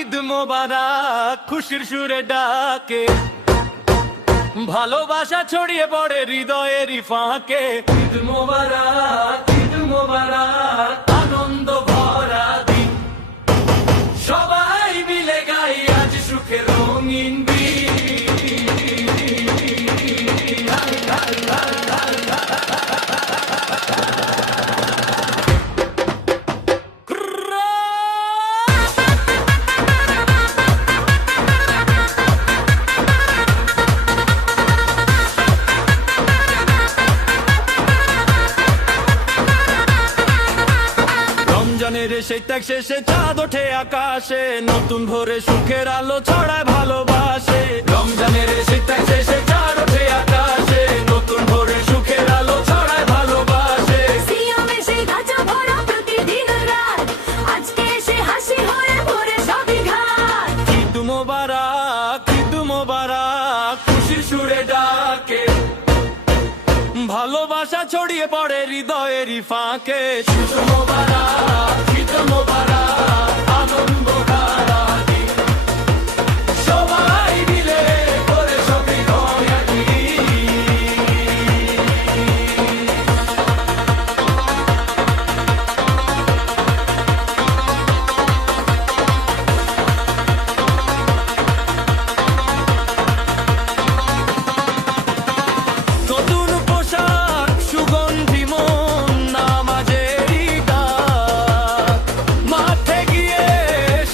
ঈদ মোবারক খুশির সুরে ডাকে, ভালোবাসা ছড়িয়ে পড়ে হৃদয়েরই ফাঁকে। ঈদ মোবারক আনন্দ ভরা দিন, সবাই মিলে গাই আজ সুখের রঙিন রমজানের সেই ত্যাগ শেষে চাঁদ ওঠে আকাশে, নতুন ভোরে সুখের আলো ছড়ায় ভালোবাসে। রমজানের সেই ত্যাগ শেষে চাঁদ ওঠে আকাশে, নতুন ভোরে সুখের আলো ছড়ায় ভালোবাসে। সিয়ামে সেই গাছা ভরা প্রতিদিন রাত, আজকে সে হাসি হয়ে ভরে সবই ঘাট। ঈদ মোবারক খুশির সুরে ডাকে, ভালোবাসা ছড়িয়ে পড়ে হৃদয়েরই ফাঁকে। ঈদ মোবারক আনন্দ ভরা দিন, সবাই মিলে করে সবই রঙিন। নতুন পোশাক সুগন্ধি মন নামাজেরই ডাক, মাঠে গিয়ে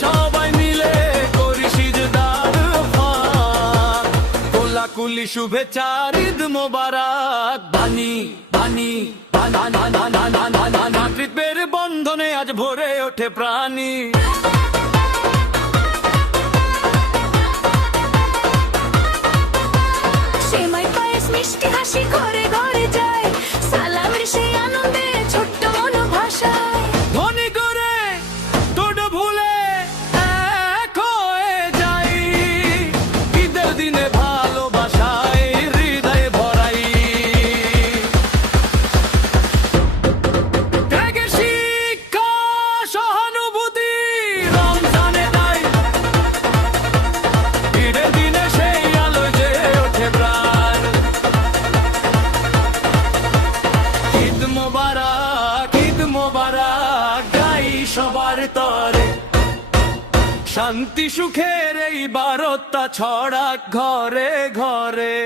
সবাই মিলে করি সিজদার ফাঁক। কোলাকুলি শুভেচ্ছার ঈদ মোবারক বাণী মাতৃত্বের বন্ধনে আজ ভরে ওঠে প্রাণী। সেমাই পায়েস মিষ্টি হাসি ঘরে ঘরে যায়, সালামের সেই আনন্দে ছোট্ট মনোভাষায়। ধনী করে তোড ভুলে এক হয়ে যাই, ঈদের দিনে ভালোবাসায় হৃদয়ে ভরাই। ত্যাগের শিক্ষা সহানুভূতি রমজানে দেয়, ঈদের দিনে সেই আলোয় যে ওঠে প্রাণ। ঈদ মোবারক গাই সবার তরে, শান্তি সুখের এই বার্তা ছড়াক ঘরে ঘরে।